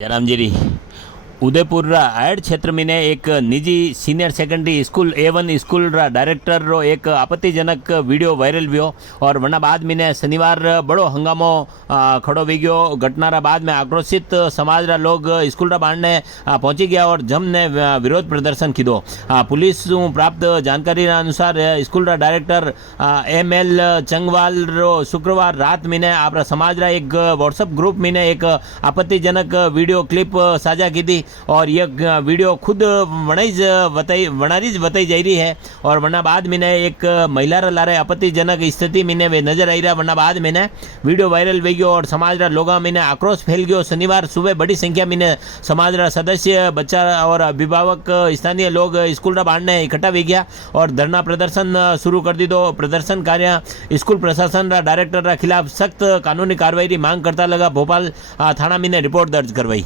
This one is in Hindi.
जयराम जी उदयपुर रा आयड क्षेत्र में ने एक निजी senior secondary school A1 school रा डायरेक्टर रो एक आपत्तिजनक वीडियो वायरल हुयो और वना बाद में शनिवार बड़ो हंगामो खड़ो वी गयो। घटना रा बाद में आक्रोशित समाज रा लोग स्कूल रा बाहर ने पहुंची गया और जमने विरोध प्रदर्शन कीधो। पुलिस प्राप्त जानकारी अनुसार स्कूल रा डायरेक्टर ML चंगवाल रो शुक्रवार रात में आपरा समाज रा एक व्हाट्सएप ग्रुप में एक आपत्तिजनक वीडियो क्लिप साझा की थी और यह वीडियो खुद वनारीज बताई जा रही है। और वरना बाद में एक महिला रा लारे आपत्तिजनक स्थिति में वे नजर आई रहा। वरना बाद में वीडियो वायरल हो गयो और समाज रा लोगा में आक्रोश फैल गयो। शनिवार सुबह बड़ी संख्या में समाज रा सदस्य बच्चा और अभिभावक स्थानीय लोग स्कूल रा बाहर ने इकट्ठा हो गया और धरना प्रदर्शन शुरू कर दीधो। प्रदर्शन कार्य स्कूल प्रशासन रा डायरेक्टर रा खिलाफ सख्त कानूनी कार्रवाई की मांग करता लगा। भोपाल थाना में रिपोर्ट दर्ज करवाई।